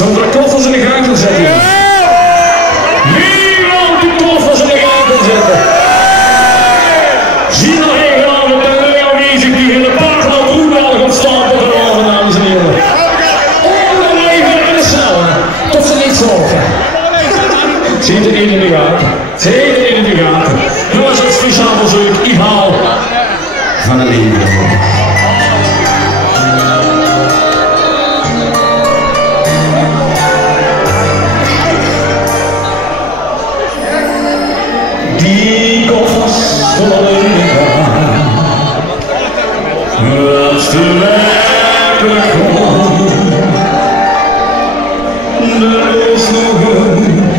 Zullen we de koffers in de gang gaan zetten? Niemand die koffers in de gang kan zetten. Zie nog één gaan met de Leo Music die in de paardloop roedalig op stapel geloven, dames en heren. Onderleven in de cel, tot ze niet zorgen. Zit er in de gaten. Zit er in de gaten. Jongens, het speciaal verzoek, Iech van de Limbo. Die koffers vallen gaan, als de werkelijk komt. Er is nog een,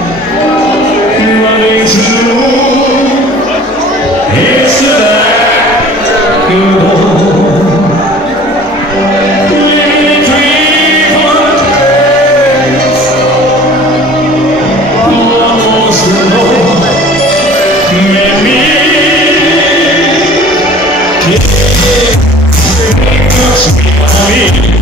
wat ik zoek, is de werkelijk komt. Niet wie van het feest, wat was er nog? Met me, kiss me,